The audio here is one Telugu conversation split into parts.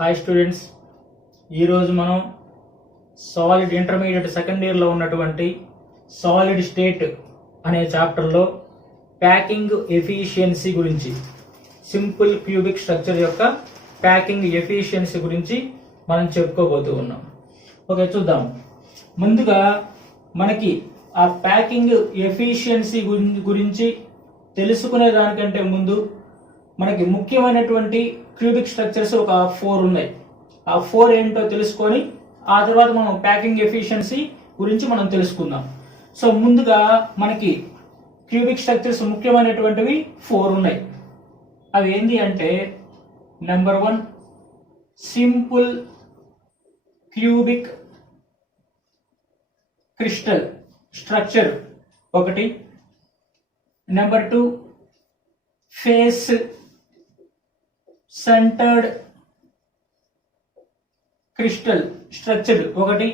హాయ్ స్టూడెంట్స్, ఈరోజు మనం సాలిడ్ ఇంటర్మీడియట్ సెకండ్ ఇయర్లో ఉన్నటువంటి సాలిడ్ స్టేట్ అనే చాప్టర్లో ప్యాకింగ్ ఎఫిషియన్సీ గురించి, సింపుల్ క్యూబిక్ స్ట్రక్చర్ యొక్క ప్యాకింగ్ ఎఫిషియన్సీ గురించి మనం చెప్పుకోబోతూ ఉన్నాం. ఓకే, చూద్దాం. ముందుగా మనకి ఆ ప్యాకింగ్ ఎఫిషియన్సీ గురించి తెలుసుకునే దానికంటే ముందు మనకి ముఖ్యమైనటువంటి క్యూబిక్ స్ట్రక్చర్స్ ఒక 4 ఉన్నాయి. ఆ 4 ఏంటో తెలుసుకొని ఆ తర్వాత మనం ప్యాకింగ్ ఎఫిషియన్సీ గురించి మనం తెలుసుకుందాం. సో ముందుగా మనకి క్యూబిక్ స్ట్రక్చర్స్ ముఖ్యమైనటువంటివి 4 ఉన్నాయి. అవి ఏంటి అంటే, number 1 simple cubic crystal structure ఒకటి, number 2 face centred crystal structure ఒకటి,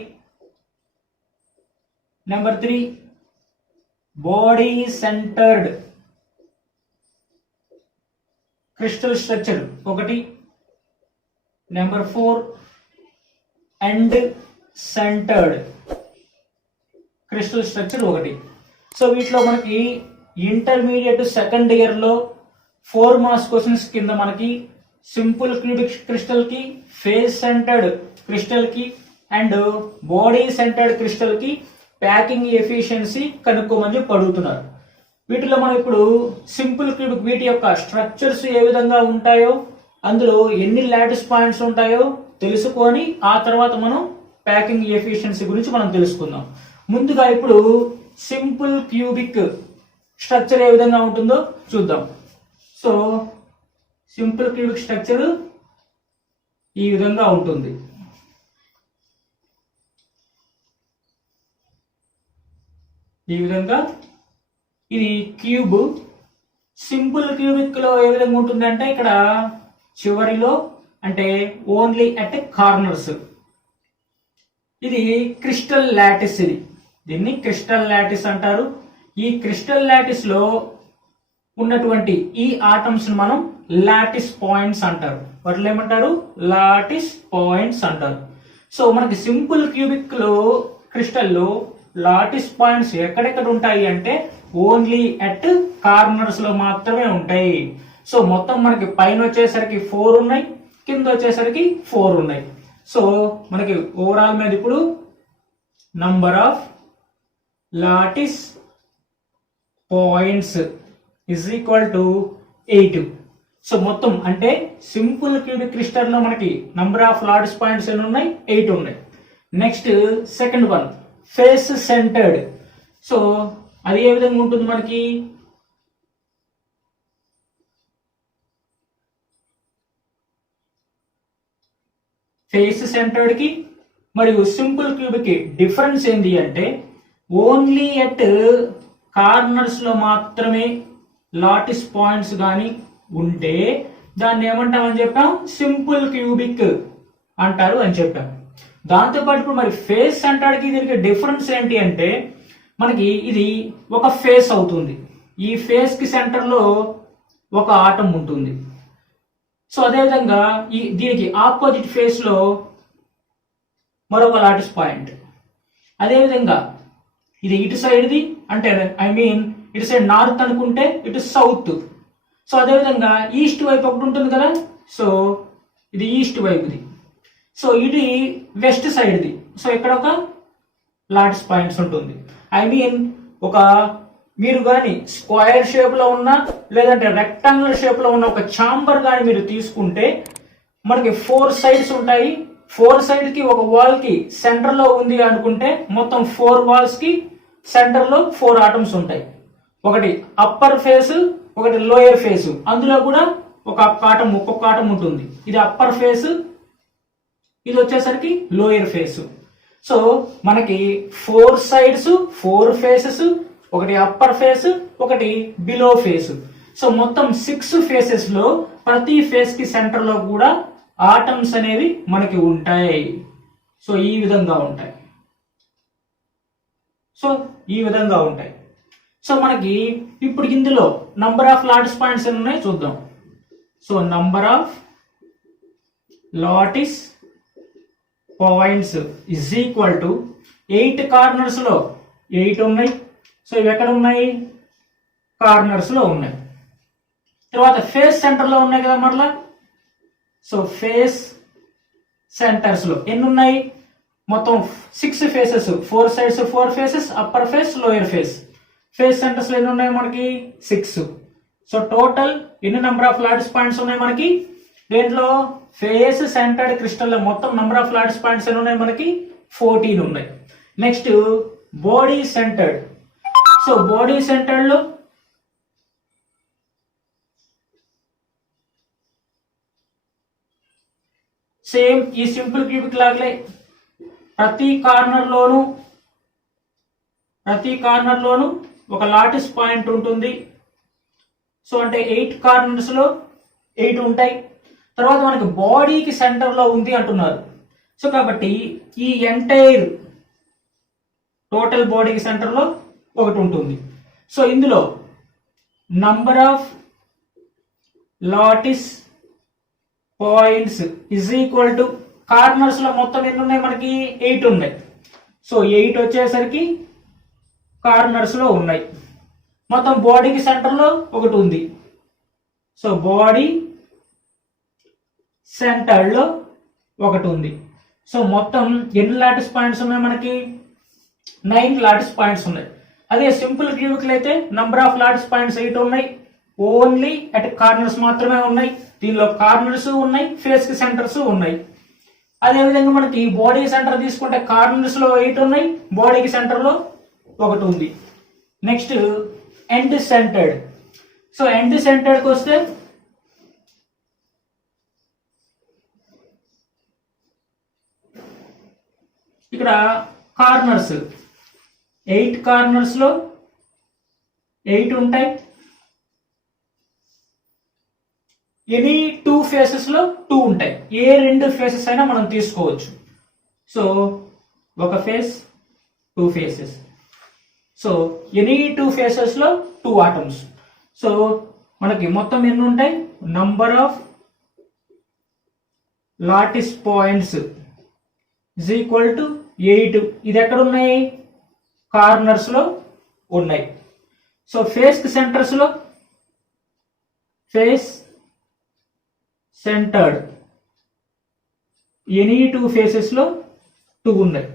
number 3 body centred crystal structure ఒకటి, number 4 end centred crystal structure ఒకటి. సో వీటిలో మనకి ఇంటర్మీడియట్ సెకండ్ ఇయర్ లో 4 మార్క్స్ క్వశ్చన్స్ కింద మనకి సింపుల్ క్యూబిక్ క్రిస్టల్ కి, ఫేస్ సెంటర్డ్ క్రిస్టల్ కి అండ్ బాడీ సెంటర్డ్ క్రిస్టల్ కి ప్యాకింగ్ ఎఫిషియన్సీ కనుక్కోమని చెప్పి అడుగుతున్నారు. వీటిలో మనం ఇప్పుడు సింపుల్ క్యూబిక్ వీటి యొక్క స్ట్రక్చర్స్ ఏ విధంగా ఉంటాయో, అందులో ఎన్ని లాటిస్ పాయింట్స్ ఉంటాయో తెలుసుకొని ఆ తర్వాత మనం ప్యాకింగ్ ఎఫిషియన్సీ గురించి మనం తెలుసుకుందాం. ముందుగా ఇప్పుడు సింపుల్ క్యూబిక్ స్ట్రక్చర్ ఏ విధంగా ఉంటుందో చూద్దాం. సో సింపుల్ క్యూబిక్ స్ట్రక్చర్ ఈ విధంగా ఉంటుంది. ఈ విధంగా ఇది క్యూబ్. సింపుల్ క్యూబిక్ లో ఏ విధంగా ఉంటుంది అంటే, ఇక్కడ చివరిలో అంటే ఓన్లీ అట్ కార్నర్స్ ఇది క్రిస్టల్ లాటిస్. దీన్ని క్రిస్టల్ లాటిస్ అంటారు. ఈ క్రిస్టల్ లాటిస్ లో ఉన్నటువంటి ఈ ఆటమ్స్ ని మనం లాటిస్ పాయింట్స్ అంటారు. వాటిలో ఏమంటారు? లాటిస్ పాయింట్స్ అంటారు. సో మనకి సింపుల్ క్యూబిక్ లో క్రిస్టల్ లో లాటిస్ పాయింట్స్ ఎక్కడెక్కడ ఉంటాయి అంటే ఓన్లీ అట్ కార్నర్స్ లో మాత్రమే ఉంటాయి. సో మొత్తం మనకి పైన వచ్చేసరికి 4 ఉన్నాయి, కింద వచ్చేసరికి 4 ఉన్నాయి. సో మనకి ఓవరాల్ మీద ఇప్పుడు number of lattice points is equal to 8. So మొత్తం అంటే సింపుల్ క్యూబిక్ క్రిస్టల్ లో మనకి నంబర్ ఆఫ్ లాటిస్ పాయింట్స్ ఎన్ని ఉన్నాయి? 8 ఉన్నాయి. Next second one face centred. So అది ఏ విధంగా ఉంటుంది మనకి? ఫేస్ సెంటర్డ్ కి మరియు సింపుల్ క్యూబిక్ కి డిఫరెన్స్ ఏంటి అంటే, ఓన్లీ ఎట్ కార్నర్స్ లో మాత్రమే లాటిస్ పాయింట్స్ గాని ఉంటే దాన్ని ఏమంటామని చెప్పాం? సింపుల్ క్యూబిక్ అంటారు అని చెప్పాం. దాంతోపాటు ఇప్పుడు మరి ఫేస్ సెంటర్డ్ కి దీనికి డిఫరెన్స్ ఏంటి అంటే, మనకి ఇది ఒక ఫేస్ అవుతుంది. ఈ ఫేస్ కి సెంటర్ లో ఒక ఆటం ఉంటుంది. సో అదేవిధంగా దీనికి ఆపోజిట్ ఫేస్ లో మరొక లాటిస్ పాయింట్. అదేవిధంగా ఇది ఇటు సైడ్ది అంటే ఇటు సైడ్ నార్త్ అనుకుంటే ఇటు సౌత్. సో అదేవిధంగా ఈస్ట్ వైపు ఒకటి ఉంటుంది కదా, సో ఇది ఈస్ట్ వైపుది. సో ఇది వెస్ట్ సైడ్ది. సో ఇక్కడ ఒక లాటిస్ పాయింట్స్ ఉంటుంది. ఒక మీరు కానీ స్క్వేర్ షేప్ లో ఉన్న లేదంటే రెక్టాంగులర్ షేప్ లో ఉన్న ఒక ఛాంబర్ కానీ మీరు తీసుకుంటే మనకి 4 సైడ్స్ ఉంటాయి. 4 సైడ్ కి ఒక వాల్ కి సెంటర్ లో ఉంది అనుకుంటే మొత్తం 4 వాల్స్ కి సెంటర్ లో 4 ఆటమ్స్ ఉంటాయి. ఒకటి అప్పర్ ఫేస్, ఒకటి లోయర్ ఫేస్. అందులో కూడా ఒక్కొక్క ఆటం ఉంటుంది. ఇది అప్పర్ ఫేస్, ఇది వచ్చేసరికి లోయర్ ఫేస్. సో మనకి 4 సైడ్స్, 4 ఫేసెస్, ఒకటి అప్పర్ ఫేస్, ఒకటి బిలో ఫేస్. సో మొత్తం 6 ఫేసెస్ లో ప్రతి ఫేస్ కి సెంటర్ లో కూడా ఆటమ్స్ అనేవి మనకి ఉంటాయి. సో ఈ విధంగా ఉంటాయి. సో మనకి ఇప్పుడు ఇందులో నంబర్ ఆఫ్ లాటిస్ పాయింట్స్ ఎన్ని ఉన్నాయి చూద్దాం. So number of lattice points is equal to 8 corners లో 8 ఉన్నాయి. సో ఇవి ఎక్కడ ఉన్నాయి? కార్నర్స్ లో ఉన్నాయి. తర్వాత ఫేస్ సెంటర్ లో ఉన్నాయి కదా మరలా. సో ఫేస్ సెంటర్స్ లో ఎన్ని ఉన్నాయి? మొత్తం 6 faces, 4 sides 4 faces, upper face lower face. Face centres లో ఎన్ని ఉన్నాయి మనకి? 6. సో టోటల్ ఎన్ని నెంబర్ ఆఫ్ లాటిస్ పాయింట్స్ ఉన్నాయి మనకి? దీంట్లో ఫేస్ సెంటర్డ్ క్రిస్టల్ లో మొత్తం నెంబర్ ఆఫ్ లాటిస్ పాయింట్స్ ఎన్ని ఉన్నాయి మనకి? 14 ఉన్నాయి. Next body centred. So body centred లో సేమ్ ఈ సింపుల్ క్యూబిక్ లాగలే ప్రతి కార్నర్ లోను ఒక లాటిస్ పాయింట్ ఉంటుంది. సో అంటే 8 కార్నర్స్ లో 8 ఉంటాయి. తర్వాత మనకి బాడీకి సెంటర్ లో ఉంది అంటున్నారు. సో కాబట్టి ఈ ఎంటైర్ టోటల్ బాడీకి సెంటర్ లో ఒకటి ఉంటుంది. సో ఇందులో number of lattice points is equal to corners లో మొత్తం ఎన్ని ఉన్నాయి మనకి? 8 ఉన్నాయి. సో 8 వచ్చేసరికి కార్నర్స్ లో ఉన్నాయి. మొత్తం బాడీకి సెంటర్ లో ఒకటి ఉంది. సో బాడీ సెంటర్ లో ఒకటి ఉంది. సో మొత్తం ఎన్ని లాటిస్ పాయింట్స్ ఉన్నాయి మనకి? 9 లాటిస్ పాయింట్స్ ఉన్నాయి. అదే సింపుల్ క్యూబిక్ అయితే నంబర్ ఆఫ్ లాటిస్ పాయింట్స్ 8 ఉన్నాయి. ఓన్లీ అట్ కార్నర్స్ మాత్రమే ఉన్నాయి. దీనిలో కార్నర్స్ ఉన్నాయి, ఫేస్ కి సెంటర్స్ ఉన్నాయి. అదే విధంగా మనకి బాడీ సెంటర్ తీసుకుంటే కార్నర్స్ లో 8 ఉన్నాయి, బాడీకి సెంటర్ లో ఒకటి ఉంది. Next end centred. So end centred కి వస్తే ఇక్కడ కార్నర్స్ 8 కార్నర్స్ లో 8 ఉంటాయి. ఎనీ 2 ఫేసెస్ లో 2 ఉంటాయి. ఏ 2 ఫేసెస్ అయినా మనం తీసుకోవచ్చు. సో ఒక face, 2 faces. So any 2 faces లో 2 ఆటమ్స్. సో మనకి మొత్తం ఎన్ని ఉంటాయి? Number of lattice points is equal to 8. ఇది ఎక్కడ ఉన్నాయి? కార్నర్స్ లో ఉన్నాయి. సో ఫేస్ కి సెంటర్స్ లో ఫేస్ సెంటర్డ్ ఎనీ 2 ఫేసెస్ లో 2 ఉన్నాయి.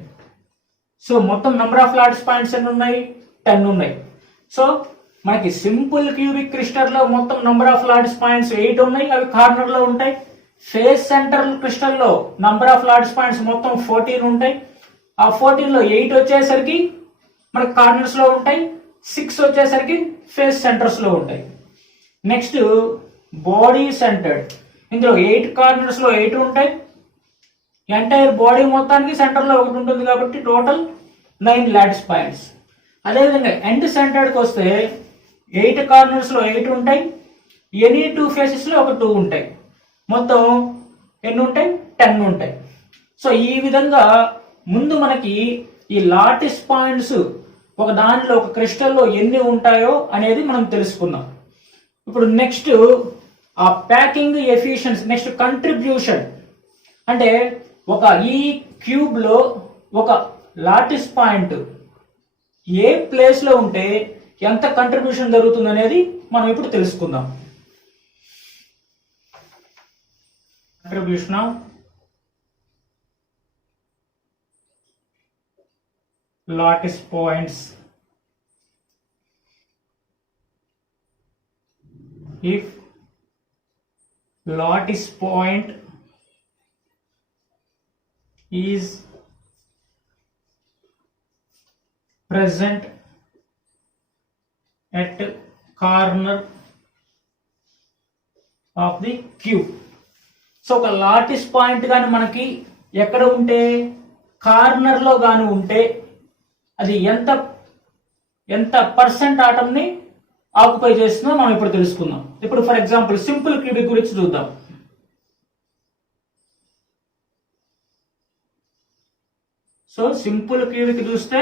సో మొత్తం నెంబర్ ఆఫ్ లాటిస్ పాయింట్స్ ఎన్ని ఉన్నాయి? 10 ఉన్నాయి. సో మనకి సింపుల్ క్యూబిక్ క్రిస్టల్ లో మొత్తం నెంబర్ ఆఫ్ లాటిస్ పాయింట్స్ 8 ఉన్నాయి, అవి కార్నర్ లో ఉంటాయి. ఫేస్ సెంటర్ క్రిస్టల్ లో నంబర్ ఆఫ్ లాటిస్ పాయింట్స్ మొత్తం 14 ఉంటాయి. ఆ 14 లో 8 వచ్చేసరికి మనకి కార్నర్స్ లో ఉంటాయి, 6 వచ్చేసరికి ఫేస్ సెంటర్స్ లో ఉంటాయి. Next body centred. ఇందులో 8 కార్నర్స్ లో 8 ఉంటాయి. ఎంటైర్ బాడీ మొత్తానికి సెంటర్ లో ఒకటి ఉంటుంది కాబట్టి టోటల్ 9 లాటిస్ పాయింట్స్. అదేవిధంగా ఎండ్ సెంటర్డ్ కి వస్తే 8 కార్నర్స్ లో 8 ఉంటాయి, ఎనీ 2 ఫేసెస్ లో ఒక 2 ఉంటాయి. మొత్తం ఎన్ని ఉంటాయి? 10 ఉంటాయి. సో ఈ విధంగా ముందు మనకి ఈ లాటిస్ పాయింట్స్ ఒక దానిలో ఒక క్రిస్టల్ లో ఎన్ని ఉంటాయో అనేది మనం తెలుసుకున్నాం. ఇప్పుడు నెక్స్ట్ ఆ ప్యాకింగ్ ఎఫిషియన్సీ, నెక్స్ట్ కంట్రిబ్యూషన్. అంటే ఒక ఈ క్యూబ్ లో ఒక లాటిస్ పాయింట్ ఏ ప్లేస్ లో ఉంటే ఎంత కంట్రిబ్యూషన్ జరుగుతుంది అనేది మనం ఇప్పుడు తెలుసుకుందాం. Contribution of lattice points. If lattice point is present at corner of the cube. So ఒక లాటిస్ పాయింట్ గాని మనకి ఎక్కడ ఉంటే కార్నర్ లో గాని ఉంటే అది ఎంత పర్సెంట్ ఆటమ్ ని ఆక్యుపై చేస్తుందో మనం ఇప్పుడు తెలుసుకుందాం. ఇప్పుడు ఫర్ ఎగ్జాంపుల్ సింపుల్ క్యూబిక్ గురించి చూద్దాం. సో సింపుల్ క్యూబిక్ చూస్తే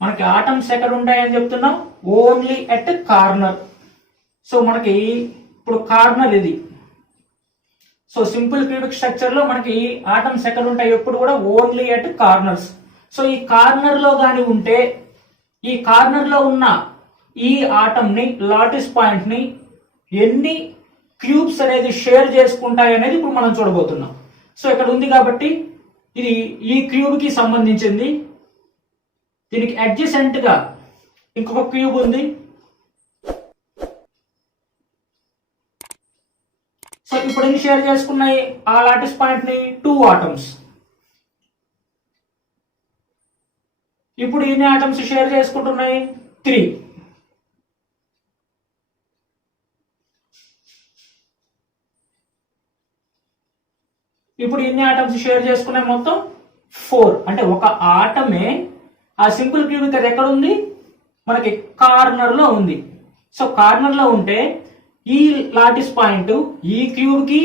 మనకి ఆటమ్స్ ఎక్కడ ఉంటాయని చెప్తున్నాం? Only at corner. సో మనకి ఇప్పుడు కార్నర్ ఇది. సో సింపుల్ క్యూబిక్ స్ట్రక్చర్ లో మనకి ఆటమ్స్ ఎక్కడ ఉంటాయి ఎప్పుడు కూడా ఓన్లీ అట్ కార్నర్స్. సో ఈ కార్నర్ లో గాని ఉంటే ఈ కార్నర్ లో ఉన్న ఈ ఆటమ్ ని లాటిస్ పాయింట్ ని ఎన్ని క్యూబ్స్ అనేది షేర్ చేసుకుంటాయి అనేది ఇప్పుడు మనం చూడబోతున్నాం. సో ఇక్కడ ఉంది కాబట్టి ఇది ఈ క్యూబ్ కి సంబంధించింది. దీనికి అడ్జసెంట్ గా ఇంకొక క్యూబ్ ఉంది. సో ఇప్పుడు ఎన్ని షేర్ చేసుకున్నాయి ఆ లాటిస్ పాయింట్ ని? 2 ఆటమ్స్. ఇప్పుడు ఎన్ని ఆటమ్స్ షేర్ చేసుకుంటున్నాయి? 3. ఇప్పుడు ఎన్ని ఆటమ్స్ షేర్ చేసుకున్నాయి? మొత్తం 4. అంటే ఒక ఆటమే ఆ సింపుల్ క్యూబిక్ అది ఎక్కడ ఉంది? మనకి కార్నర్ లో ఉంది. సో కార్నర్ లో ఉంటే ఈ లాటిస్ పాయింట్ ఈ క్యూబ్ కి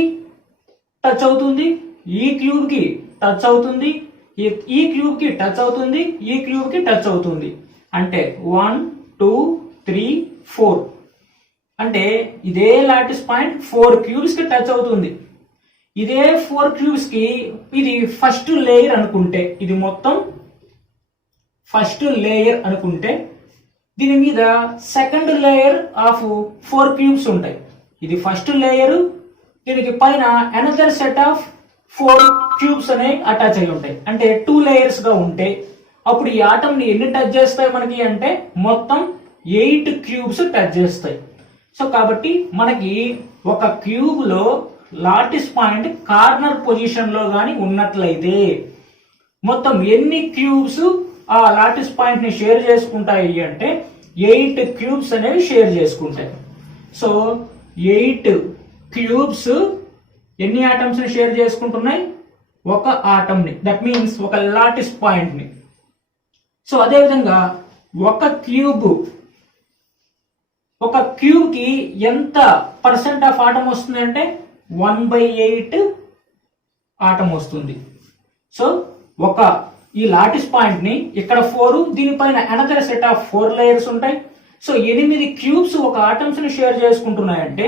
టచ్ అవుతుంది, ఈ క్యూబ్ కి టచ్ అవుతుంది, ఈ క్యూబ్ కి టచ్ అవుతుంది, ఈ క్యూబ్ కి టచ్ అవుతుంది. అంటే 1 2 3 4. అంటే ఇదే లాటిస్ పాయింట్ 4 క్యూబ్స్ కి టచ్ అవుతుంది. ఇదే 4 క్యూబ్స్ కి ఇది ఫస్ట్ లేయర్ అనుకుంటే, ఇది మొత్తం ఫస్ట్ లేయర్ అనుకుంటే, దీని మీద సెకండ్ లేయర్ ఆఫ్ 4 క్యూబ్స్ ఉంటాయి. ఇది ఫస్ట్ లేయర్, దీనికి పైన అనదర్ సెట్ ఆఫ్ 4 క్యూబ్స్ అనేవి అటాచ్ అయి ఉంటాయి. అంటే 2 లేయర్స్ గా ఉంటే అప్పుడు ఈ ఆటమ్ ని ఎన్ని టచ్ చేస్తాయి మనకి అంటే మొత్తం 8 క్యూబ్స్ టచ్ చేస్తాయి. సో కాబట్టి మనకి ఒక క్యూబ్ లో లాటిస్ పాయింట్ కార్నర్ పొజిషన్ లో గాని ఉన్నట్లయితే మొత్తం ఎన్ని క్యూబ్స్ ఆ లాటిస్ పాయింట్ ని షేర్ చేసుకుంటాయి అంటే 8 క్యూబ్స్ అనేవి షేర్ చేసుకుంటాయి. సో 8 క్యూబ్స్ ఎన్ని ఆటమ్స్ ని షేర్ చేసుకుంటున్నాయి? ఒక ఆటమ్ ని, దట్ మీన్స్ ఒక లాటిస్ పాయింట్ ని. సో అదే విధంగా ఒక క్యూబ్ కి ఎంత పర్సెంట్ ఆఫ్ ఆటం వస్తుంది అంటే 1/8 ఆటం వస్తుంది. సో ఒక ఈ లాటిస్ పాయింట్ ని ఇక్కడ 4, దీనిపైన అనదర్ సెట్ ఆఫ్ 4 లేయర్స్ ఉంటాయి. సో 8 క్యూబ్స్ ఒక ఆటమ్స్ ని షేర్ చేసుకుంటున్నాయంటే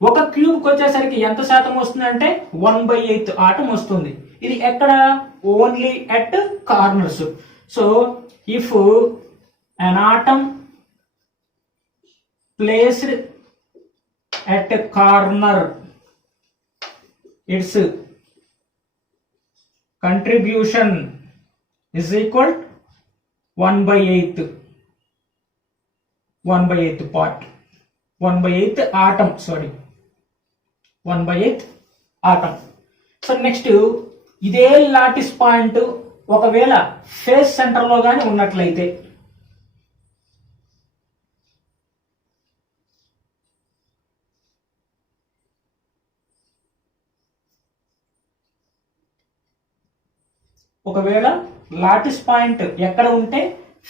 ఒక క్యూబ్ కి వచ్చేసరికి ఎంత శాతం వస్తుంది అంటే 1/8 ఆటం వస్తుంది. ఇది ఎక్కడ? Only at corners. So if an atom placed at a corner, its contribution is equal 1/8 part, 1/8 atom, sorry, 1/8 atom. So next ఇదే లాటిస్ పాయింట్ ఒకవేళ ఫేస్ సెంటర్ లో గాని ఉన్నట్లయితే, ఒకవేళ లాటిస్ పాయింట్ ఎక్కడ ఉంటే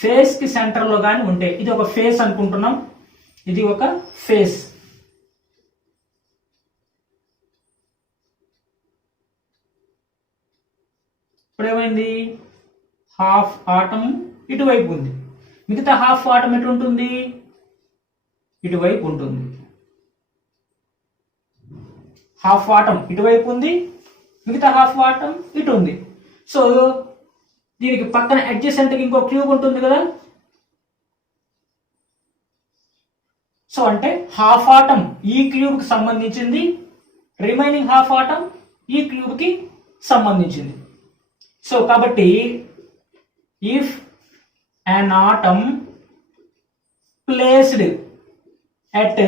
ఫేస్ కి సెంటర్ లో గాని ఉంటే, ఇది ఒక ఫేస్ అనుకుంటున్నాం, ఇది ఒక ఫేస్. ఇప్పుడు ఏమైంది? హాఫ్ ఆటం ఇటువైపు ఉంది, మిగతా హాఫ్ ఆటం ఎటు ఉంటుంది? ఇటువైపు ఉంటుంది. హాఫ్ ఆటం ఇటువైపు ఉంది, మిగతా హాఫ్ ఆటం ఇటు ఉంది. సో దీనికి పక్కన అడ్జసెంట్ కి ఇంకో క్యూబ్ ఉంటుంది కదా. సో అంటే హాఫ్ ఆటం ఈ క్యూబ్ కి సంబంధించింది, రిమైనింగ్ హాఫ్ ఆటం ఈ క్యూబ్ కి సంబంధించింది. సో కాబట్టి if an atom placed at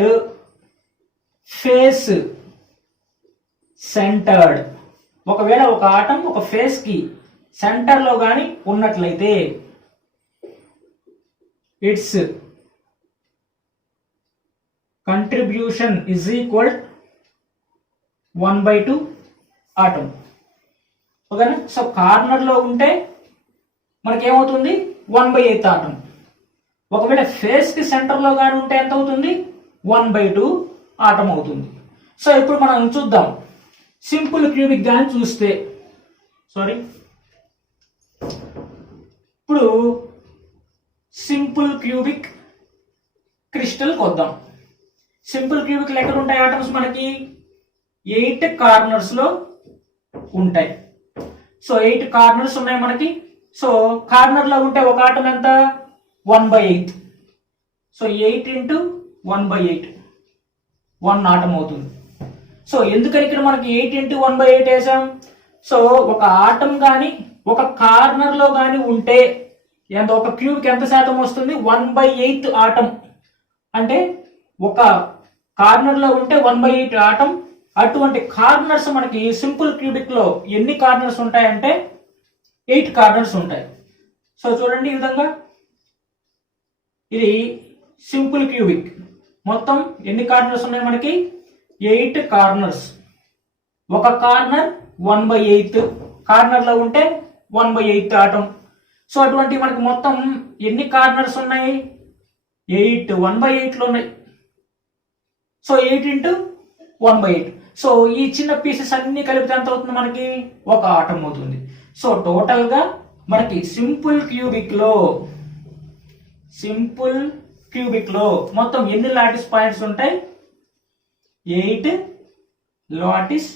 face centered, ఒకవేళ ఒక ఆటం ఒక ఫేస్ కి సెంటర్ లో గాని ఉన్నట్లయితే it's contribution is equal 1/2 atom. ఓకేనా? సో కార్నర్ లో ఉంటే మనకి ఏమవుతుంది? 1/8 ఆటం. ఒకవేళ ఫేస్ కి సెంటర్ లో గాని ఉంటే ఎంత అవుతుంది? 1/2 ఆటం అవుతుంది. సో ఇప్పుడు మనం చూద్దాం సింపుల్ క్యూబిక్ గాని చూస్తే, సారీ, ఇప్పుడు సింపుల్ క్యూబిక్ క్రిస్టల్ కొద్దాం. సింపుల్ క్యూబిక్ ఎక్కడ ఉంటాయి ఆటమ్స్ మనకి? 8 కార్నర్స్ లో ఉంటాయి. సో 8 కార్నర్స్ ఉన్నాయి మనకి. సో కార్నర్ లో ఉంటే ఒక ఆటం ఎంత? 1/8. సో 8 ఇంటూ 1/8 1 ఆటం అవుతుంది. సో ఎందుకని ఇక్కడ మనకి 8 ఇంటూ 1/8 వేసాం? సో ఒక ఆటం కానీ ఒక కార్నర్ లో కానీ ఉంటే ఒక క్యూబ్కి ఎంత శాతం వస్తుంది? 1/8 ఆటం. అంటే ఒక కార్నర్ లో ఉంటే 1/8 ఆటం. అటువంటి కార్నర్స్ మనకి సింపుల్ క్యూబిక్ లో ఎన్ని కార్నర్స్ ఉంటాయంటే 8 కార్నర్స్ ఉంటాయి. సో చూడండి ఈ విధంగా, ఇది సింపుల్ క్యూబిక్. మొత్తం ఎన్ని కార్నర్స్ ఉన్నాయి మనకి? 8 కార్నర్స్. ఒక కార్నర్ 1/8 కార్నర్ లో ఉంటే 1/8 ఆటం. సో అటువంటి మనకి మొత్తం ఎన్ని కార్నర్స్ ఉన్నాయి? 8 1/8 లో ఉన్నాయి. So 8 into 1/8. సో ఈ చిన్న పీసెస్ అన్ని కలిపితే ఎంత అవుతుంది మనకి? ఒక ఆటం అవుతుంది. సో టోటల్ గా మనకి సింపుల్ క్యూబిక్ లో మొత్తం ఎన్ని లాటిస్ పాయింట్స్ ఉంటాయి? 8 లాటిస్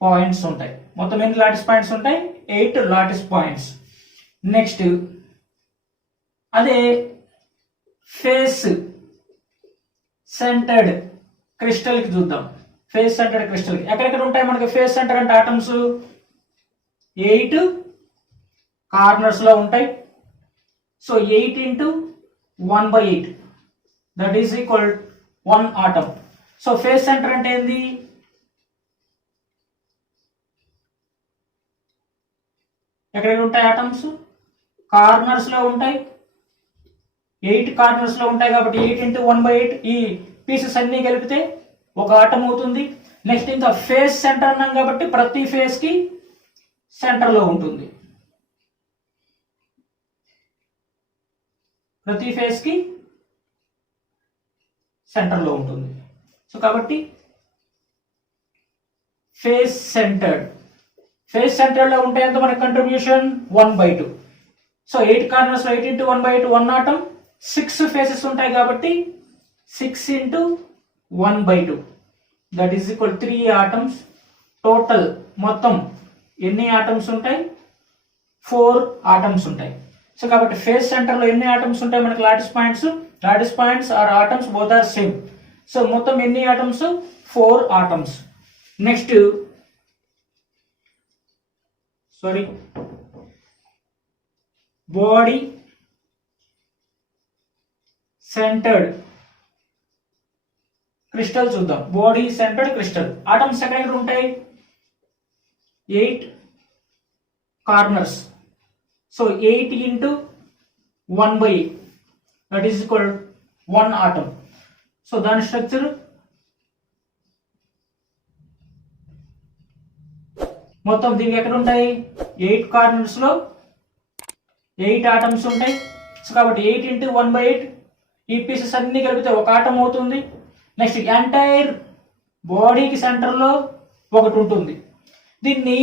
పాయింట్స్ ఉంటాయి. మొత్తం ఎన్ని లాటిస్ పాయింట్స్ ఉంటాయి? 8 లాటిస్ పాయింట్స్. నెక్స్ట్ అదే ఫేస్ సెంటర్డ్ క్రిస్టల్ కి చూద్దాం. ఫేస్ సెంటర్డ్ క్రిస్టల్ కి ఎక్కడెక్కడ ఉంటాయి మనకి ఫేస్ సెంటర్ అంటే ఆటమ్స్? 8 కార్నర్స్ లో ఉంటాయి. So 8 into 1/8 that is equal 1 atom. So face centre అంటే ఏంది? ఎక్కడెక్కడ ఉంటాయి ఆటమ్స్? కార్నర్స్ లో ఉంటాయి. 8 కార్నర్స్ లో ఉంటాయి కాబట్టి 8 ఇంటూ 1/8 ఈ పీసెస్ అన్ని కలిపితే ఒక ఆటం అవుతుంది. నెక్స్ట్ ఇంకా ఫేస్ సెంటర్ అన్నాం కాబట్టి ప్రతి ఫేస్ కి సెంటర్ లో ఉంటుంది. ప్రతి ఫేస్ కి సెంటర్ లో ఉంటుంది. సో కాబట్టి ఫేస్ సెంటర్డ్ లో ఉంటే ఎంత మనకి కంట్రిబ్యూషన్? 1/2. సో 8 కార్నర్స్ లో 8 ఇంటూ 1/8 1 ఆటం. 6 ఫేసెస్ ఉంటాయి కాబట్టి 6 into 1/2 that is equal 3 atoms. Total మొత్తం ఎన్ని ఆటమ్స్ ఉంటాయి? 4 ఆటమ్స్ ఉంటాయి. సో కాబట్టి ఫేస్ సెంటర్ లో ఎన్ని ఆటమ్స్ ఉంటాయి మనకి? Lattice points are atoms both are same. So మొత్తం ఎన్ని atoms? 4 atoms. Next body centred crystal చూద్దాం. బాడీ సెంటర్డ్ క్రిస్టల్ ఆటమ్స్ ఎక్కడ ఉంటాయి? 8 corners. So 8 into 1/8 that is equal 1 atom. So దాని స్ట్రక్చర్ మొత్తం దీనికి ఎక్కడ ఉంటాయి? 8 కార్నర్స్ లో 8 ఆటమ్స్ ఉంటాయి. సో కాబట్టి 8 ఇంటూ 1/8 ఈ పీసెస్ అన్ని కలిపితే ఒక ఆటం అవుతుంది. నెక్స్ట్ ఎంటైర్ బాడీకి సెంటర్ లో ఒకటి ఉంటుంది. దీన్ని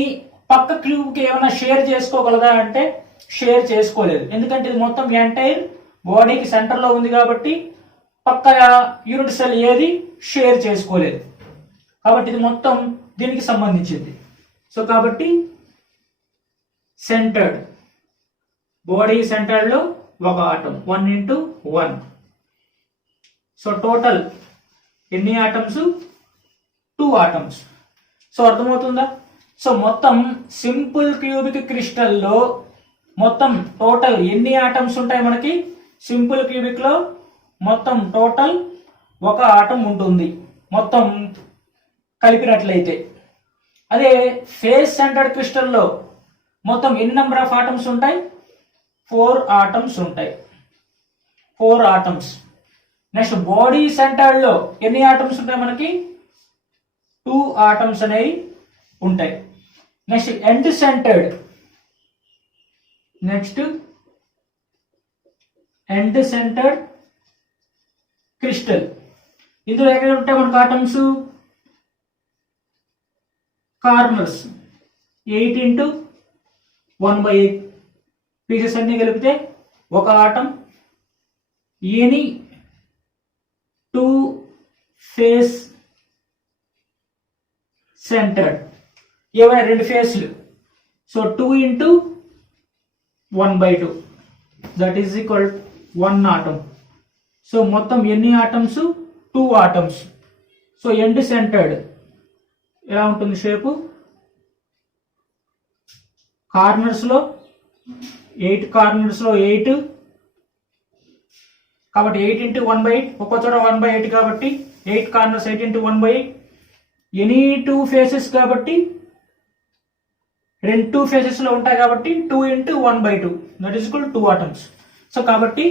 పక్క క్యూబ్ కి ఏమైనా షేర్ చేసుకోగలదా అంటే షేర్ చేసుకోలేదు. ఎందుకంటే ఇది మొత్తం ఎంటైర్ బాడీకి సెంటర్ లో ఉంది కాబట్టి పక్క యూనిట్ సెల్ ఏది షేర్ చేసుకోలేదు. కాబట్టి ఇది మొత్తం దీనికి సంబంధించింది. సో కాబట్టి సెంటర్డ్ బాడీ సెంటర్డ్ లో ఒక ఆటం 1 ఇంటూ 1. సో టోటల్ ఎన్ని ఆటమ్స్? 2 ఆటమ్స్. సో అర్థమవుతుందా? సో మొత్తం సింపుల్ క్యూబిక్ క్రిస్టల్ లో మొత్తం టోటల్ ఎన్ని ఆటమ్స్ ఉంటాయి మనకి? సింపుల్ క్యూబిక్ లో మొత్తం టోటల్ ఒక ఆటం ఉంటుంది మొత్తం కలిపినట్లయితే. అదే ఫేస్ సెంటర్డ్ క్రిస్టల్ లో మొత్తం ఎన్ని నెంబర్ ఆఫ్ ఆటమ్స్ ఉంటాయి? 4 ఆటమ్స్ ఉంటాయి. 4 ఆటమ్స్. నెక్స్ట్ బాడీ సెంటర్డ్ లో ఎన్ని ఆటమ్స్ ఉంటాయి మనకి? 2 ఆటమ్స్ అనేవి ఉంటాయి. నెక్స్ట్ ఎండ్ సెంటర్డ్ క్రిస్టల్ ఇందులో ఎక్కడ ఉంటాయి మనకు ఆటమ్స్? కార్నర్స్ 8 ఇంటూ 1/8 పీసెస్ అన్ని కలిపితే ఒక ఆటం. ఎనీ 2 ఫేస్ సెంటర్డ్, ఏమైనా రెండు ఫేస్లు, so 2 into 1/2 that is equal 1 atom. So మొత్తం ఎన్ని atoms? 2 atoms. So end centred ఎలా ఉంటుంది షేపు? కార్నర్స్ లో 8 కార్నర్స్ లో 8 కాబట్టి 8 into 1/8, ఒక్కో చోట 1/8 కాబట్టి 8 కార్నర్స్ 8 into 1/8. ఎనీ 2 ఫేసెస్ కాబట్టి 2 ఫేసెస్ లో ఉంటాయి కాబట్టి 2 into 1/2 that is equal 2 atoms. So కాబట్టి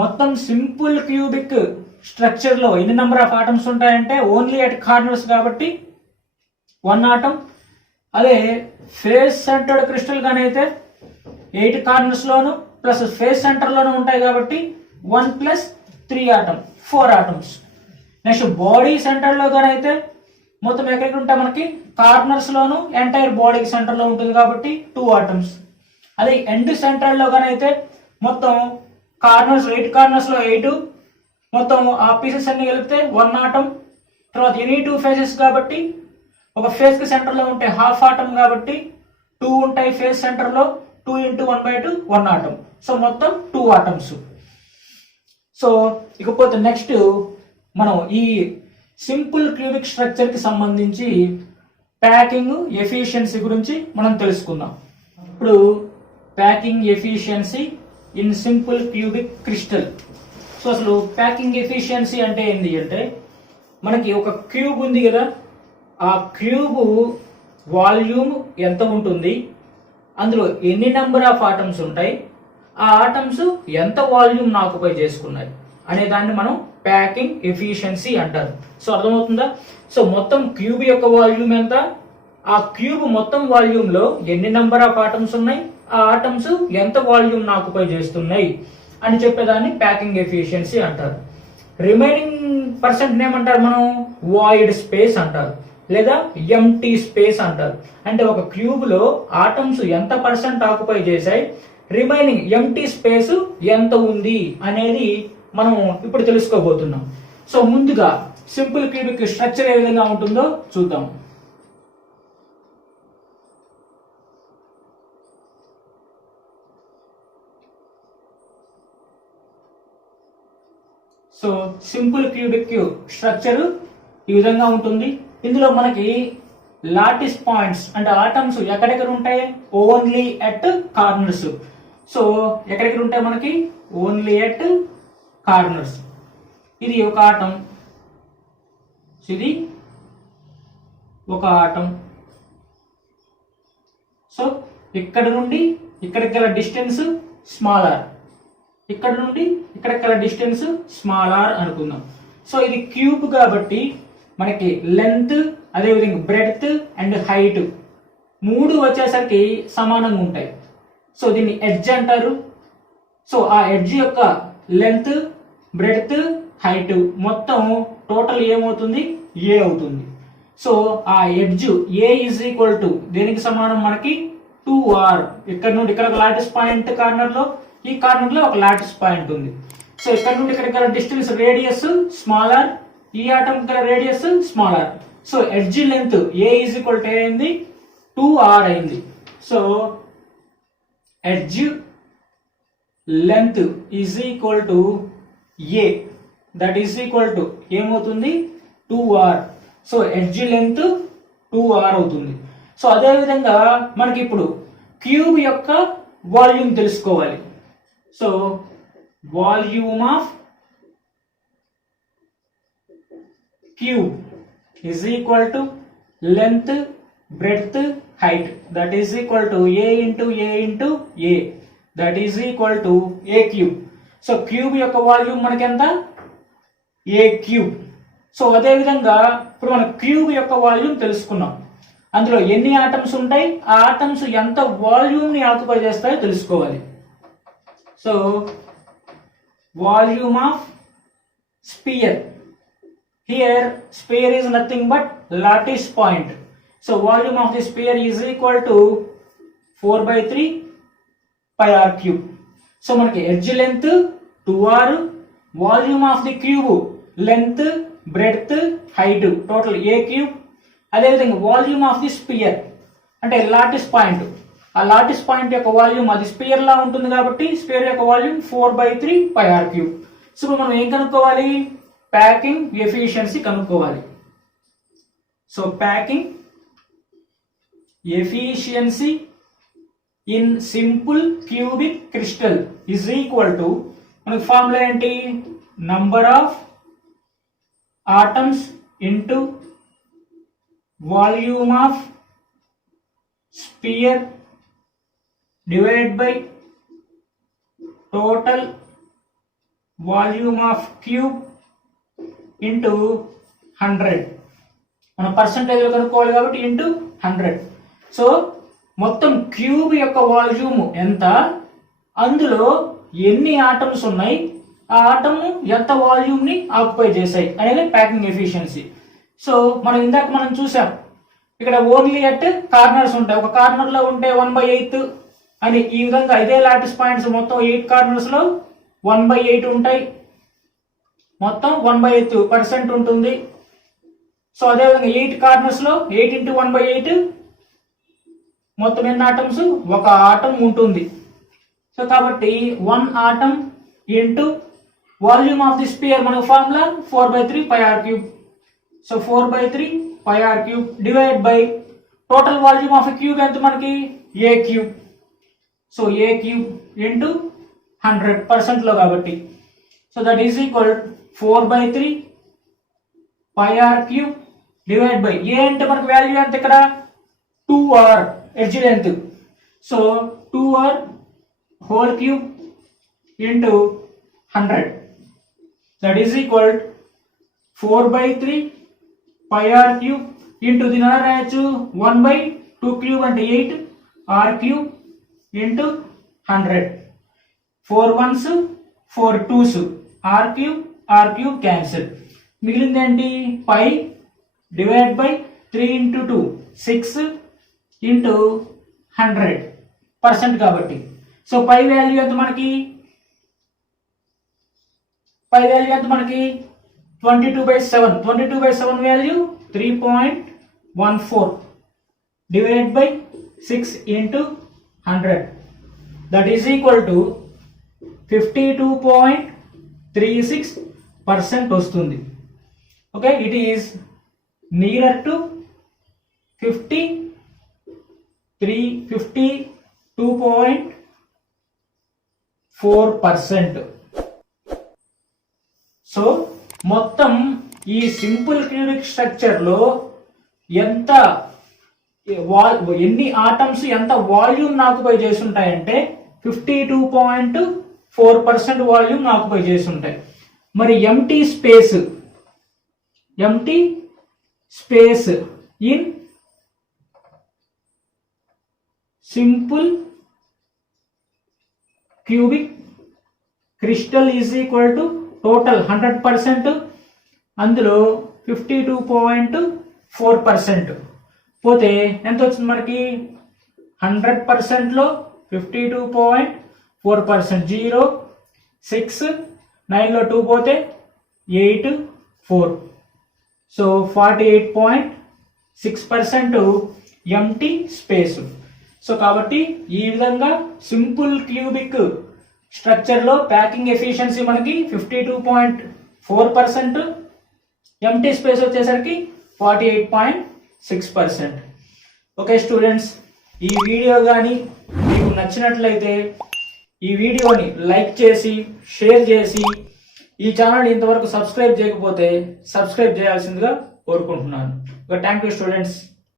మొత్తం సింపుల్ క్యూబిక్ స్ట్రక్చర్ లో ఎన్ని నెంబర్ ఆఫ్ ఆటమ్స్ ఉంటాయంటే ఓన్లీ అట్ కార్నర్స్ కాబట్టి 1 ఆటమ్. అదే ఫేస్ సెంటర్డ్ క్రిస్టల్ గానీ అయితే 8 కార్నర్స్ లోను ప్లస్ ఫేస్ సెంటర్ లోను ఉంటాయి కాబట్టి 1 + 3 atom 4 atoms. Next body centre లో గానీ అయితే మొత్తం ఎక్కడికి ఉంటాయి మనకి కార్నర్స్ లోను ఎంటైర్ బాడీకి సెంటర్ లో ఉంటుంది కాబట్టి 2 ఆటమ్స్. అదే ఎండ్ సెంటర్ లో గానీ అయితే మొత్తం కార్నర్స్ 8 కార్నర్స్ లో 8, మొత్తం ఆ పీసెస్ అన్ని కలిపితే 1 ఆటమ్. తర్వాత ఎనీ 2 ఫేసెస్ కాబట్టి ఒక ఫేస్ కి సెంటర్ లో ఉంటే హాఫ్ ఆటమ్ కాబట్టి 2 ఉంటాయి ఫేస్ సెంటర్ లో, 2 into 1/2 1 ఆటమ్. సో మొత్తం 2 ఆటమ్స్. సో ఇకపోతే నెక్స్ట్ మనం ఈ సింపుల్ క్యూబిక్ స్ట్రక్చర్ కి సంబంధించి ప్యాకింగ్ ఎఫిషియన్సీ గురించి మనం తెలుసుకుందాం. ఇప్పుడు packing efficiency in simple cubic crystal. So అసలు ప్యాకింగ్ ఎఫిషియన్సీ అంటే ఏంటి అంటే, మనకి ఒక క్యూబ్ ఉంది కదా, ఆ క్యూబ్ వాల్యూమ్ ఎంత ఉంటుంది, అందులో ఎన్ని నెంబర్ ఆఫ్ ఆటమ్స్ ఉంటాయి, ఆ ఆటమ్స్ ఎంత వాల్యూమ్ ఆక్యుపై చేసుకున్నాయి అనే దాన్ని మనం ప్యాకింగ్ ఎఫిషియన్సీ అంటారు. సో అర్థమవుతుందా? సో మొత్తం క్యూబ్ యొక్క వాల్యూమ్ ఎంత, ఆ క్యూబ్ మొత్తం వాల్యూమ్ లో ఎన్ని నెంబర్ ఆఫ్ ఆటమ్స్ ఉన్నాయి, ఆ ఆటమ్స్ ఎంత వాల్యూమ్ ఆక్యుపై చేస్తున్నాయి అని చెప్పేదాన్ని ప్యాకింగ్ ఎఫిషియన్సీ అంటారు. రిమైనింగ్ పర్సెంట్ ఏమంటారు మనం? వాయిడ్ స్పేస్ అంటారు లేదా ఎంటీ స్పేస్ అంటారు. అంటే ఒక క్యూబ్ లో ఆటమ్స్ ఎంత పర్సెంట్ ఆక్యుపై చేశాయి, రిమైనింగ్ ఎంటీ స్పేస్ ఎంత ఉంది అనేది మనం ఇప్పుడు తెలుసుకోబోతున్నాం. సో ముందుగా సింపుల్ క్యూబిక్ స్ట్రక్చర్ ఏ విధంగా ఉంటుందో చూద్దాం. సో సింపుల్ క్యూబిక్ స్ట్రక్చర్ ఈ విధంగా ఉంటుంది. ఇందులో మనకి లాటిస్ పాయింట్స్ అంటే ఆటమ్స్ ఎక్కడెక్కడ ఉంటాయి? Only at corners. సో ఎక్కడెక్కడ ఉంటాయి మనకి? Only at corners. ఇది ఒక ఆటం, ఇది ఒక ఆటం. సో ఇక్కడ నుండి ఇక్కడికి గల డిస్టెన్స్ స్మాల్ ఆర్, ఇక్కడ నుండి ఇక్కడికి గల డిస్టెన్స్ స్మాల్ ఆర్ అనుకుందాం. సో ఇది క్యూబ్ కాబట్టి మనకి లెంత్, అదేవిధంగా బ్రెడ్త్ అండ్ హైట్ 3 వచ్చేసరికి సమానంగా ఉంటాయి. సో దీన్ని ఎడ్జ్ అంటారు. సో ఆ ఎడ్జ్ యొక్క లెంత్, బ్రెడ్త్, హైట్ మొత్తం టోటల్ ఏమవుతుంది? ఏ అవుతుంది. సో ఆ edge A is equal to దేనికి సమానం మనకి? 2r. ఇక్కడ నుండి ఇక్కడ ఒక లాటిస్ పాయింట్ కార్నర్ లో, ఈ కార్నర్ లో ఒక లాటిస్ పాయింట్ ఉంది. సో ఇక్కడ నుండి ఇక్కడ డిస్టెన్స్ రేడియస్ స్మాల్ ఆర్, ఈ ఆటం గల radius small r. So edge length a is equal to అయింది 2r అయింది. So edge length is equal to a, that is equal to ఏమవుతుంది? 2r. So edge length 2r అవుతుంది. సో అదే విధంగా మనకి ఇప్పుడు క్యూబ్ యొక్క వాల్యూమ్ తెలుసుకోవాలి. So volume of cube is equal to length, breadth, height, that is equal to a into a that is equal to a cube. So cube యొక్క వాల్యూమ్ మనకి ఎంత? a cube. సో అదే విధంగా ఇప్పుడు మన క్యూబ్ యొక్క వాల్యూమ్ తెలుసుకున్నాం. అందులో ఎన్ని ఆటమ్స్ ఉంటాయి, ఆ ఆటమ్స్ ఎంత వాల్యూమ్ ని ఆక్యుపై చేస్తాయో తెలుసుకోవాలి. So volume of sphere, here sphere is nothing but lattice point. So volume of the sphere is equal to 4/3 pi r cube. So మనకి edge length 2r, volume of the cube length, breadth, height total a cube, అదేవిధంగా వాల్యూమ్ ఆఫ్ ది స్పియర్ అంటే లాటిస్ పాయింట్, ఆ లాటిస్ పాయింట్ యొక్క వాల్యూమ్ అది స్పియర్ లా ఉంటుంది కాబట్టి స్పియర్ యొక్క వాల్యూమ్ 4/3 πr³. సో ఇప్పుడు మనం ఏం కనుక్కోవాలి, ప్యాకింగ్ ఎఫిషియన్సీ కనుక్కోవాలి. So packing efficiency in simple cubic crystal is equal to, మనకి ఫార్ములా ఏంటి, number of atoms into volume of sphere divided by total volume of cube into 100. మనం పర్సంటేజ్ కనుక్కోవాలి కాబట్టి ఇంటూ 100. సో మొత్తం క్యూబ్ యొక్క వాల్యూమ్ ఎంత, అందులో ఎన్ని ఆటమ్స్ ఉన్నాయి, ఆ ఆటమ్ ఎంత వాల్యూమ్ ని ఆక్యుపై చేశాయి అనేది ప్యాకింగ్ ఎఫిషియన్సీ. సో మనం చూసాం ఇక్కడ ఓన్లీ అట్ కార్నర్స్ ఉంటాయి. ఒక కార్నర్ లో ఉంటే 1/8 అని, ఈ విధంగా ఇదే లాటిస్ పాయింట్స్ మొత్తం 8 కార్నర్స్ లో 1/8 ఉంటాయి, మొత్తం 1/8% ఉంటుంది. సో అదేవిధంగా 8 కార్నర్స్ లో 8 × 1/8 మొత్తం ఎన్ని ఆటమ్స్, ఒక ఆటం ఉంటుంది. సో కాబట్టి 1 atom into volume of the sphere, మనకు formula 4/3 πr³. So 4/3 πr³ divide by total volume of cube ఎంత మనకి, a³. సో a³ ఇంటూ 100% లో కాబట్టి, so that is equal 4/3 πr³ divide by a అంటే మనకి వాల్యూ ఎంత ఇక్కడ 2r edge length. So 2r whole cube into 100 that is equal 4/3 πr³ into దీని ఎలా రాయొచ్చు, 1/2³ అంటే 8 r³ into 100. 4 1s 4 2s, r³ cancel, మిగిలింది ఏంటి, పై డివైడ్ బై 3 × 2 6 ఇంటూ 100% కాబట్టి. సో పై వాల్యూ ఎంత మనకి, 22/7. 22/7 value 3.14 divide by 6 into 100 that is equal to 52.36% వస్తుంది. Okay, it is near to 52.4%. So మొత్తం ఈ సింపుల్ క్యూబిక్ స్ట్రక్చర్ లో ఎన్ని ఆటమ్స్ ఎంత వాల్యూమ్ ఆక్యుపై చేసి ఉంటాయంటే 52.4% వాల్యూమ్ ఆక్యుపై చేసి ఉంటాయి. మరి empty space in simple cubic crystal is equal to total 100%, అందులో 52.4% పోతే ఎంత వచ్చింది మనకి, 100% లో 52.4%, 0 6 9 లో 2 పోతే 8 4, సో 48.6% ఎంటీ స్పేస్. సో కాబట్టి ఈ విధంగా సింపుల్ క్యూబిక్ స్ట్రక్చర్ లో ప్యాకింగ్ ఎఫిషియన్సీ మనకి 52.4%, ఎంటీ స్పేస్ వచ్చేసరికి 48.6%. ఓకే స్టూడెంట్స్, ఈ వీడియో కానీ మీకు నచ్చినట్లయితే ఈ వీడియోని లైక్ చేసి షేర్ చేసి ఈ ఛానల్ ఇంతవరకు సబ్స్క్రైబ్ చేయకపోతే సబ్స్క్రైబ్ చేయాల్సిందిగా కోరుకుంటున్నాను. Thank you students.